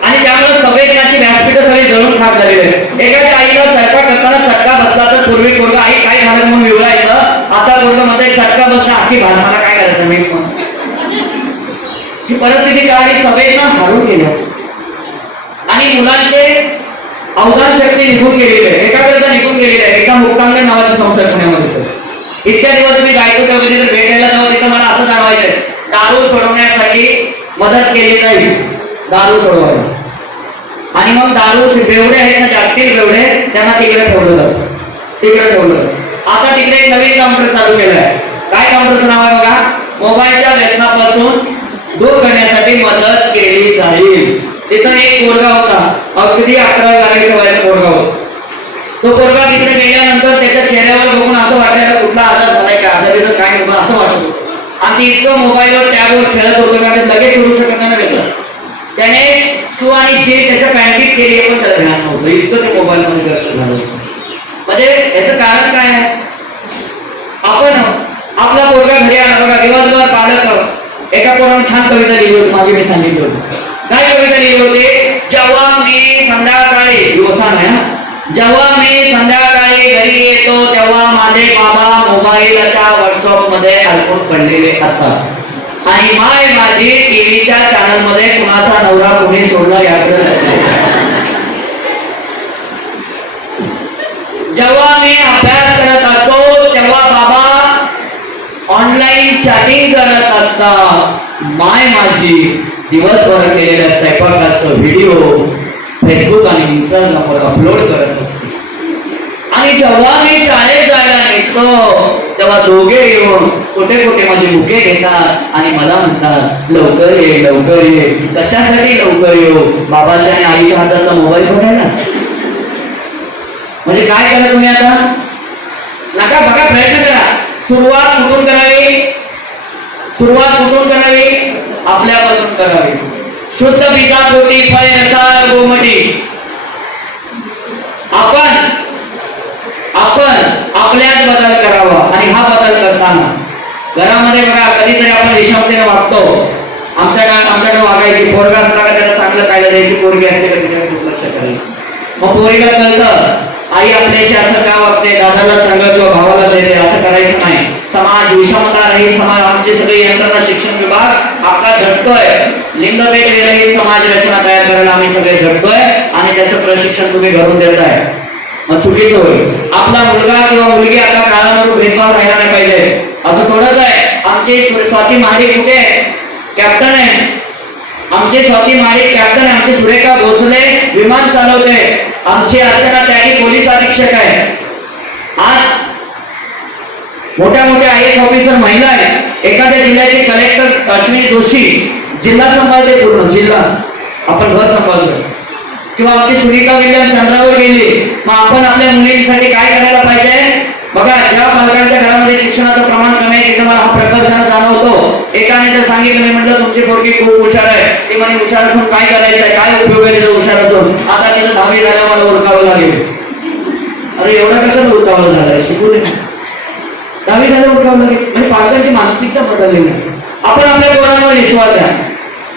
आणि त्यामुळे संवेदनाची व्यासपीठ सगळी जळून खाक झालेली आहे. एखाद्या आईला स्वयंपाक करताना चटका बसला तर पूर्वी पोरग आई काय झालं म्हणून विवरायचं, आता पोरग मध्ये चटका बसणं आखी भाजमाला काय करायचं. मी ही परिस्थिती काळाची संवेदना हरवून गेल्या आणि मुलांचे अवधान शक्ती निघून गेलेली आहे, एकाग्रता निघून गेलेली आहे. एका मुक्तांगण नावाची संस्था पुण्यामध्ये इतक्या दिवस मी गायको कवितेत भेटायला जाऊन तिथं मला असं जाणवायचंय, दारू सोडवण्यासाठी मदत केली जाईल, दारू सोडवायला. आणि मग दारूचे बेवडे आहेत ना, जागतिक बेवडे, त्यांना तिकडे ठेवलं जातं. आता तिकडे एक नवीन काउंटर चालू केलाय. काय काउंटरचं नाव आहे बघा, मोबाईलच्या व्यसनापासून दूर करण्यासाठी मदत केली जाईल. तिथं एक पोरगा होता, अगदी 11-12 वयाचा पोरगा होता. तो पोरगा तिकडे गेल्यानंतर त्याच्या चेहऱ्यावर बघून असं वाटायला कुठला आजार झालाय का, आजारीचं काय होतं असं वाटत होतं. आणि इतकं मोबाईलवर टॅबवर खेळत होतं का ते लगेच सोडू शकत नाही व्यसन. त्याने सु आणि शे त्याच्या पॅन्टीत केली पण त्याला ध्यान नव्हतं, इतकं ते मोबाईल मध्ये व्यस्त झालं. म्हणजे याचं कारण काय आहे? आपण आपला पोरगा घरी आला बघा, दिवसभर पालक एका पोराने छान कविता लिहिली होती, मागे मी सांगितलं होतं. काय कविता लिहिली होती? जेव्हा मी संध्याकाळी, दिवसा नाही ना, जेव्हा मी संध्याकाळी घरी येतो तेव्हा माझे बाबा मोबाईलच्या व्हॉट्सअप मध्ये अडकून पडलेले असतात आणि माय माझी टीव्हीच्या चॅनल मध्ये कुणाचा नवरा कोणी सोडला याकडे जेव्हा मी अभ्यास करत असतो तेव्हा बाबा ऑनलाईन चॅटिंग करत असतात, माय माझी दिवसभर केलेल्या स्वयंपाकाचं व्हिडिओ फेसबुक आणि इंस्टाग्रामवर अपलोड करत असते. आणि जेव्हा मी शाळेत जायला निघतो तेव्हा दोघे येऊन कुठे कुठे माझे मुके घेतात आणि मला म्हणतात लवकर ये लवकर ये. कशासाठी लवकर येऊ? बाबाच्या आणि आईच्या हाताचा मोबाईल बघायला. म्हणजे काय करा तुम्ही आता? नका बघा, प्रयत्न करा. सुरुवात कुठून करावी? सुरुवात कुठून करावी? आपल्यापासून करावी. शुद्ध पिता पोटी फळ रसाळ गोमटी. आपण आपल्यात बदल करावा. आणि हा बदल करताना घरामध्ये बघा कधीतरी आपण देशभक्तीने वागतो. आमच्याकडे वागायची पोरगा असला का त्याला चांगलं खायला द्यायची, पोरगी असते का तिच्याकडे दुर्लक्ष करायचं. मग पोरीला कळतं आई आपल्याशी असं का वागते, दादाला सांगत किंवा भावाला देते, असं करायचं नाही. समाज विषमता रहित समाज, आमची सगळी यंत्रणा शिक्षण विभाग आपला झटतोय. लिंगभेद रहित समाज रचना तयार करायला आम्ही सगळे झटतोय आणि त्याचं प्रशिक्षण तुम्ही घरून देताय. मग चुकीचं होईल. आपला मुलगा किंवा मुलगी आता काळानुरूप भेदभाव राहिला नाही पाहिजे, असं थोडंच आहे. आमची स्वाती महाडिक कुठे कॅप्टन आहे, आमचे स्वाती महाडिक कॅप्टन आहे. आमचे सुरेखा भोसले विमान चालवते. आमचे अर्चना त्यागी पोलीस अधीक्षक आहे. आज मोठ्या मोठ्या IAS ऑफिसर महिला आहेत. एखाद्या जिल्ह्याचे कलेक्टर अश्विनी जोशी जिल्हा सांभाळते, पूर्ण जिल्हा आपण घर सांभाळतो. किंवा आमची सुनीता विल्यम चंद्रावर गेली. मग आपण आपल्या मुलींसाठी काय करायला पाहिजे? बघा, ज्या पालकांच्या घरामध्ये शिक्षणाचं प्रमाण कमी आहे तिथे मला हा प्रकर्षाने जाणवतो. एकाने तर सांगितलं, मी म्हटलं तुमची पोरगी खूप हुशार आहे. ती म्हणे हुशार असून काय करायचं आहे, काय उपयोग आहे तिचं हुशार असून? आता तिचं 10वी झालं, मला ओळखावं लागेल. अरे एवढा कशाला ओळखावं झालंय? शिकू दे. 10वी झालं ओळखावं लागेल. म्हणजे पालकांची मानसिकता बदलली नाही. आपण आपल्या पोरांवर विश्वास द्या.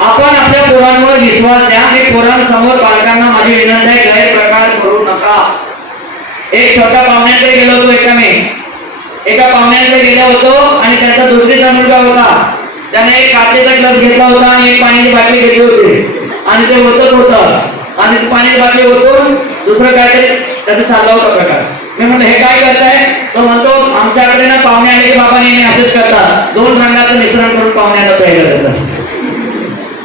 आपण आपल्या पोरांवर विश्वास द्या. मी पोरांसमोर पालकांना माझी विनंती आहे, गैरप्रकार करू नका. एक छोटा पाहुण्याकडे गेलो होतो. एका पाहुण्याकडे गेलो होतो आणि त्यांचा दुसरीचा मुलगा होता. त्याने एक काचेचा ग्लास घेतला होता आणि एक पाण्याची बाटली घेतली होती आणि ते ओतत होतं आणि पाण्याची बाटली ओतून दुसरं काहीतरी त्याचा चालला होता प्रकार. मी म्हटलं हे काय करताय? तो म्हणतो आमच्याकडे ना पाहुणे आले की बाबा नेहमी असेच करतात, 2 रंगाचं मिश्रण करून पाहुण्याला प्यायला देतात.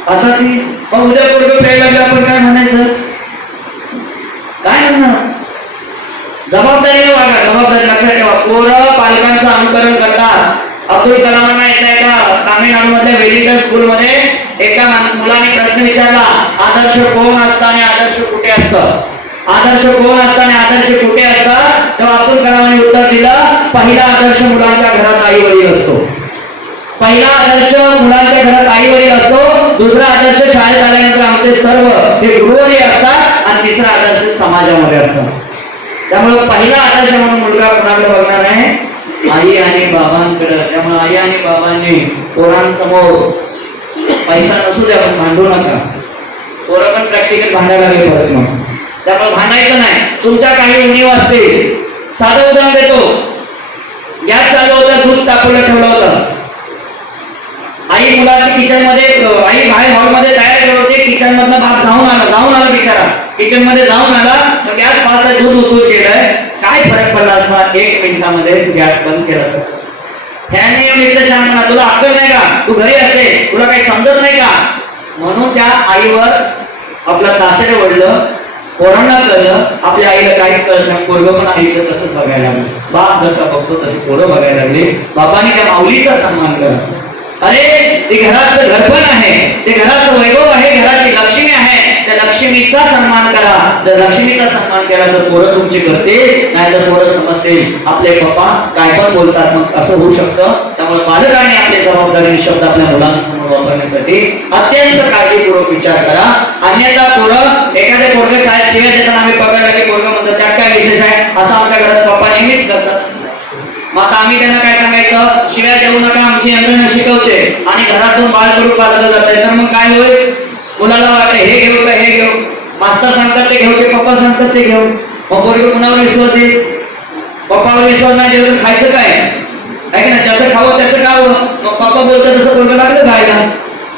आता ती मग उद्या पोरगं प्यायला लागलं, आपण काय म्हणायचं? काय म्हणणार? जबाबदारीने वागा. जबाबदारी लक्षात ठेवा. पोरं पालकांचं अनुकरण करतात. अब्दुल कलामांना एका तामिळनाडूमधल्या वेलिंगटन स्कूलमध्ये एका मुलाने प्रश्न विचारला, आदर्श कोण असतं आणि आदर्श कुठे असतं? आदर्श कोण असतं आणि आदर्श कुठे असतं? तेव्हा अब्दुल कलामांनी उत्तर दिलं, पहिला आदर्श मुलांच्या घरात आई वडील असतो. पहिला आदर्श मुलांच्या घरात आई वडील असतो. दुसरा आदर्श शाळेत आल्यानंतर आमचे सर्व हे गुरुवरी असतात आणि तिसरा आदर्श समाजामध्ये असतात. त्यामुळे पहिला आदर्श म्हणून मुलगा कोणाकडे बघणार आहे? आई आणि बाबांकडे. त्यामुळे आई आणि बाबांनी पोरांसमोर पैसा नसू द्या पण भांडू नका. पोरं पण प्रॅक्टिकल भांडायला लागले परत. मग त्यामुळे भांडायचं नाही. तुमच्या काही उणीव असतील. साधं उदाहरण देतो. गॅस चालू होता, दूध तापवलं ठेवलं होतं. आई मुलाची किचन मध्ये, आई बाहेर हॉल मध्ये तयार करत होती. किचन मधनं बाप जाऊन आला बिचारा. किचन मध्ये जाऊन आला तर गॅस पास दूध उतूर केलंय. काय फरक पडला असता? 1 मिनिटामध्ये गॅस बंद केला. फॅन येऊन इथं सांगणार तुला अक्कल नाही का? तू घरी असते, तुला काही समजत नाही का? म्हणून त्या आईवर आपला ताशेरे वडलं. पोरांना कळलं, आपल्या आईला काहीच कळत नाही. पोरगं पण आईचं तसंच बघायला लागलं. बाप जसा बघतो तशी पोरं बघायला लागली. बापाने त्या माऊलीचा सन्मान केला. अरे ते घराचं घरपण आहे, ते घराचं वैभव आहे, घराची लक्ष्मी आहे. त्या लक्ष्मीचा सन्मान करा. जर लक्ष्मीचा सन्मान केला तर पोरं तुमची करते, नाही तर पोरं समजतील आपले पप्पा काय पण बोलतात, मग असं होऊ शकतं. त्यामुळे पालकांनी आपली जबाबदारी शब्द आपल्या मुलांसमोर वापरण्यासाठी अत्यंत काळजीपूर्वक विचार करा. अन्यथा पोरं एखाद्या पोरगे शाळेत शिव्या देताना आम्ही पकडला की पोरगं म्हणतात त्यात काय विशेष आहे, असं आमच्या घरात पप्पा नेहमीच करतात. मग आता आम्ही त्यांना काय सांगायचं, शिव्या देऊ नका आमची यंत्रणा शिकवते आणि घरातून बाळ करून पाजलं जात तर मग काय होईल, मुलाला वाटतं हे घेऊ का हे घेऊ, मास्तर सांगतात ते घेऊ ते पप्पा सांगतात ते घेऊ, मग पोरगं कुणावर विश्वास देईल, पप्पावर विश्वास नाही दिला तर खायचं काय आहे की नाही, ज्याचं खावं त्याचं खावं, मग पप्पा बोलतात तसं पोरगं लागलं खायला,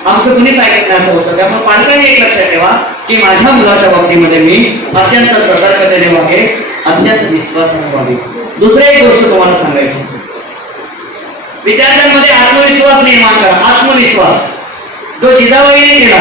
आमचं कुणीच ऐकत नाही असं होतं. त्यामुळे पालकांनी एक लक्षात ठेवा की माझ्या मुलाच्या बाबतीमध्ये मी अत्यंत सतर्कतेने वागेल, अत्यंत विश्वासाने वागेल. दुसरी एक गोष्ट तुम्हाला सांगायची, विद्यार्थ्यांमध्ये आत्मविश्वास निर्माण करा. आत्मविश्वास जो जिजाबाईने केला,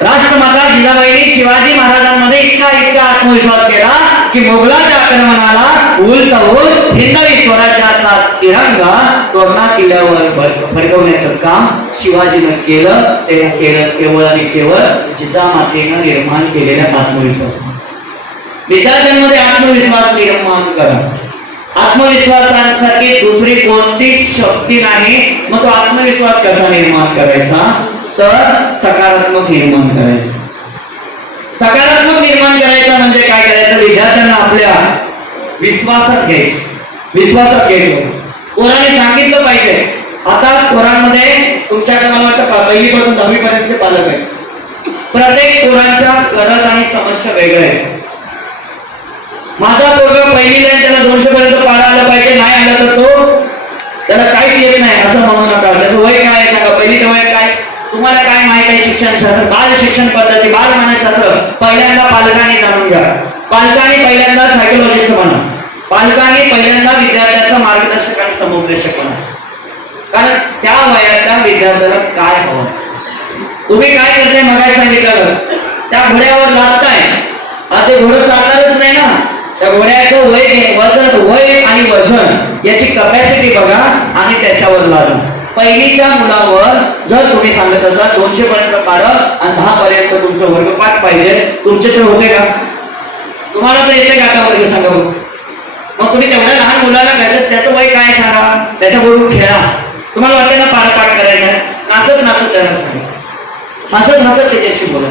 राष्ट्रमाता जिजाबाईंनी शिवाजी महाराजांमध्ये इतका आत्मविश्वास केला की मोगलाच्या आक्रमणाला उलटवून हिंदवी स्वराज्याचा तिरंगा तोरणा किल्ल्यावर फडकवण्याचं काम शिवाजीनं केलं. ते केलं केवळ आणि केवळ जिजामातेनं निर्माण केलेल्या आत्मविश्वास. विद्यार्थ्यांमध्ये आत्मविश्वास निर्माण करा. आत्मविश्वासासाठी दुसरी कोणतीच शक्ती नाही. मग तो आत्मविश्वास कसा निर्माण करायचा, तर सकारात्मक निर्माण करायचं. सकारात्मक निर्माण करायचा म्हणजे काय करायचं, विद्यार्थ्यांना आपल्या विश्वासात घ्यायचं. विश्वासात घ्यायचं पोराने सांगितलं पाहिजे. आता पोरांमध्ये तुमच्याकडे मला वाटतं पहिलीपासून 10वी पर्यंतचे पालक आहेत. प्रत्येक पोरांच्या गरज आणि समस्या वेगळ्या आहेत. माझा पोरगा पहिलीला आहे, त्याला 200 पर्यंत पारा आलं पाहिजे, नाही आलं तर तो त्याला काहीच येत नाही असं म्हणू नका. त्याचं वय काय आहे सांगा, पहिलीचं वय काय, तुम्हाला काय माहित आहे शिक्षणशास्त्र, बाल शिक्षण पद्धती, बाल मानसशास्त्र पहिल्यांदा पालकांनी जाणून घ्या. पालकांनी पहिल्यांदा सायकोलॉजिस्ट बना. पालकांनी पहिल्यांदा विद्यार्थ्यांचा मार्गदर्शक आणि समुपदेशक बना. कारण त्या वयातल्या विद्यार्थ्याला काय हवं, तुम्ही काय करताय मगाशी सांगितलं, त्या घोड्यावर लादताय, ते घोडं चालणारच नाही ना. त्या घोड्याचं वय आणि वजन याची कपॅसिटी बघा आणि त्याच्यावर लादा. पहिलीच्या मुलावर जर तुम्ही सांगत असाल 200 पर्यंत पारं आणि 10 पर्यंत तुमचं वर्गपाठ पाहिजे, तुमचे ते होते का, तुम्हाला तर येते का आता वर्ग सांगा. मग तुम्ही तेवढ्या लहान मुलाला त्याचं वय काय सांगा, त्याच्याबरोबर खेळा. तुम्हाला वाटतं ना पाठ करायचा आहे, नाचत त्याला सांगा, हसत त्याच्याशी बोला,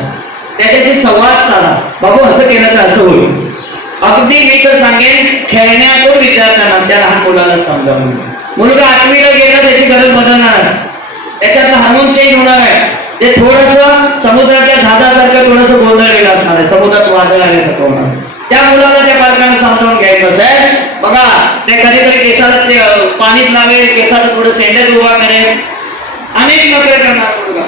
त्याच्याशी संवाद साधा. बाबू असं केलं तर असं होईल. अगदी मी तर सांगेन खेळण्यातून विद्यार्थ्यांना त्या लहान मुलाला समजावून. मुलगा 8वीला गेला त्याची गरज बदलणार, त्याच्यातलं हार्मोन चेंज होणार आहे. ते थोडंसं समुद्राच्या जहाजासारखं थोडंसं गोंधळलेलं असणार आहे, समुद्रात वादळ आल्यासारखं होणार. त्या मुलाला त्या पालकांना समजावून घ्यायचं आहे. बघा ते कधीतरी केसाला ते पाणीच लावेल, केसाला थोडं सेंडल उभा करेल, अनेक नखरे करणार मुलगा.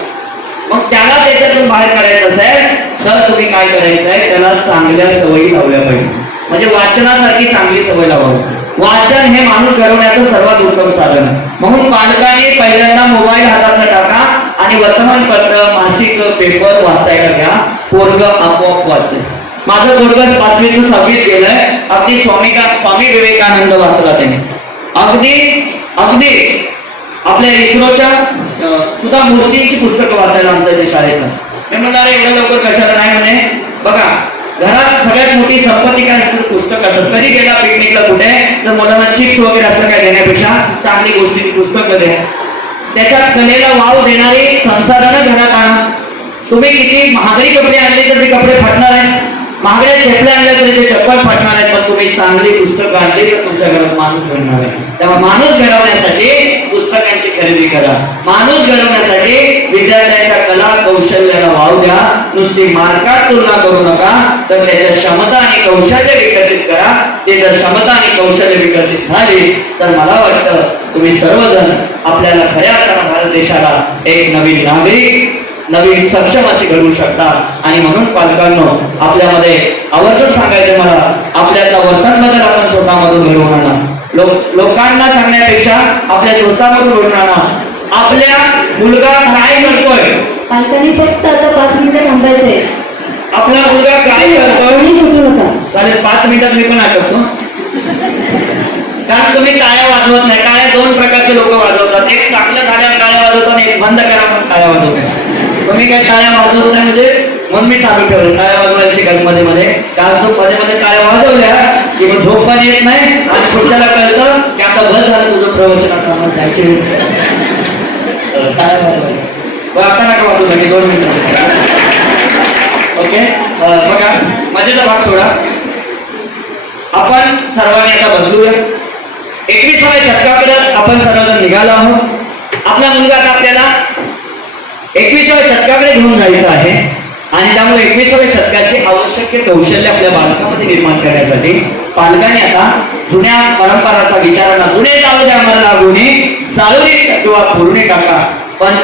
मग त्याला त्याच्यातून बाहेर काढायचं असेल तर तुम्ही काय करायचं आहे, त्याला चांगल्या सवयी लावल्या पाहिजे. म्हणजे वाचनासारखी चांगली सवय लावावी. वाचन हे माणूस घडवण्याचं सर्वात उत्तम साधन आहे. म्हणून पालकांनी पहिल्यांदा मोबाईल हातात टाका आणि वर्तमानपत्र, मासिक, पेपर वाचायला घ्या. पोरगं आपोआप वाचेल. माझं पोरगं 5वी ते 6वीत गेलंय. अगदी स्वामी विवेकानंद वाचला त्याने. अगदी आपल्या इस्रोच्या सुद्धा मूर्तींची पुस्तकं वाचायला आणतात शाळेत. मी म्हणणार एवढं लवकर कशाला नाही म्हणे. बघा घरात सगळ्यात मोठी संपत्ती काय असतं, पुस्तक असतं. कधी गेला पिकनिकला कुठे तर मुलांना चिप्स वगैरे असलं काय देण्यापेक्षा चांगली गोष्टी पुस्तकं द्या. त्याच्यात कलेला वाव देणारी संसाधनं घरात आणा. तुम्ही किती महागडी कपडे आणले तर ते कपडे फाटणार आहेत, महागड्या चपल्या आणल्या तरी ते चप्पल फाटणार आहेत. पण तुम्ही चांगली पुस्तकं आणली तर तुमच्या घरात माणूस घडणार आहे. तेव्हा माणूस घडवण्यासाठी पुस्तकांची खरेदी करा. माणूस घडवण्यासाठी विद्यार्थ्यांच्या कला कौशल्याला वाव द्या. नुसती मार्कात तुलना करू नका, तर त्याच्या क्षमता आणि कौशल्य विकसित करा. ते जर क्षमता आणि कौशल्य विकसित झाली तर मला वाटतं तुम्ही सर्वजण आपल्याला खऱ्या अर्थानं भारत देशाला एक नवीन नागरिक, नवीन सक्षम अशी घडवू शकता. आणि म्हणून पालकांनो आपल्यामध्ये आवर्जून सांगायचं मला, आपल्यातला वर्तन बदल आपण स्वतःमधून घडवून आणा. लोकांना सांगण्यापेक्षा आपल्या स्वतःमधून घडवून आणा. आपल्या मुलगा काय करतोय, पालकांनी फक्त आता 5 मिनिटं थांबायचंय. आपला मुलगा काय करतोय, चालेल 5 मिनिटात मी पण आठवतो. कारण तुम्ही टाळ्या वाजवत नाही. टाळ्या 2 प्रकारचे लोक वाजवतात. एक चांगलं झाल्यावर टाळ्या वाजवतात, एक बंद करा म्हणून टाळ्या वाजवतात. तुम्ही काय टाळ्या वाजवत नाही म्हणजे मग मी चालू ठेवलं टाळ्या वाजवायला शिकायला मध्ये मध्ये, कारण तो मध्ये मध्ये टाळ्या वाजवल्या की मग झोप पण येत नाही आणि पुढच्याला कळतं की आता बस झालं तुझं प्रवचन, आता आम्हाला जायची वेळ झाली. टाळ्या वाजवायला बरं, आता नका वाजवू लागेल 2 मिनिटं. ओके, बघा मजेचा भाग सोडा. आपण सर्वांनी आता बदलूया. 21व्या शतकाकडे आपण सर्वजण निघालो आहोत. आपला मुलगा आता आपल्याला 21व्या शतकाकडे घेऊन जायचं आहे आणि त्यामुळे 21व्या शतकाचे आवश्यक कौशल्य आपल्या बालकामध्ये निर्माण करण्यासाठी पालकांनी आता जुन्या परंपराचा विचारांना जुने चालू द्या मला लागून चालू किंवा पूर्ण टाका, पण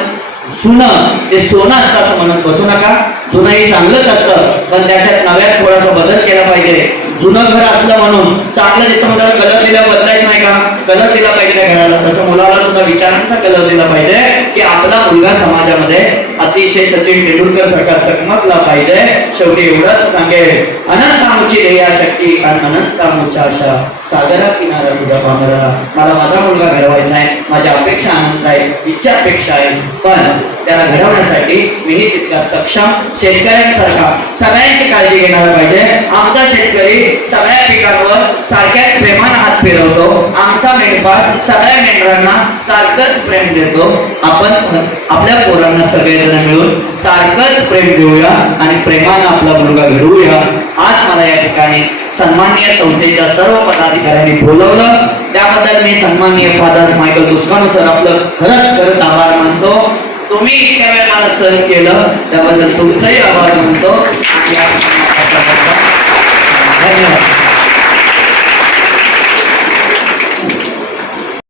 सुनं ते सोनं असतं असं म्हणत बसू नका. जुनं हे चांगलंच असतं, पण त्याच्यात नव्यात थोडासा बदल केला पाहिजे. जुनं घर असलं म्हणून चांगलं दिसतं म्हणजे कलर दिला बदलायचं नाही का, कलर दिला पाहिजे त्या घराला. तसं मुलाला सुद्धा विचारांचा कलर दिला पाहिजे की आपला मुलगा समाजामध्ये अतिशय सचिन तेंडुलकर सारखा चकमकला पाहिजे. शेवटी एवढंच सांगेल, अनंतामुची ध्येया शक्ती आणि अनंतामुची आशा, सागरा किनारा तुझा पांघरा. मला माझा मुलगा घडवायचा आहे, माझ्या अपेक्षा आनंद आहे, इच्छा अपेक्षा आहे, पण त्याला घडवण्यासाठी मीही तितका सक्षम शेतकऱ्यांसारखा सगळ्यांची काळजी घेणारा पाहिजे. आमचा शेतकरी सगळ्या पिकांवर सारख्याच प्रेमानं हात फिरवतो, आमचा मेंढपाळ सगळ्या मेंढरांना सारखंच प्रेम देतो. आपण आपल्या पोरांना सगळेजण मिळून सारखंच प्रेम देऊया आणि प्रेमानं आपला मुलगा घडवूया. आज मला या ठिकाणी सन्माननीय संस्थेच्या सर्व पदाधिकाऱ्यांनी बोलवलं, त्याबद्दल मी सन्माननीय फादर मायकल दुस्कानो सर आपलं खरंच आभार मानतो. तुम्ही इतक्या वेळ मला सहन केलं त्याबद्दल तुमचंही आभार मानतो.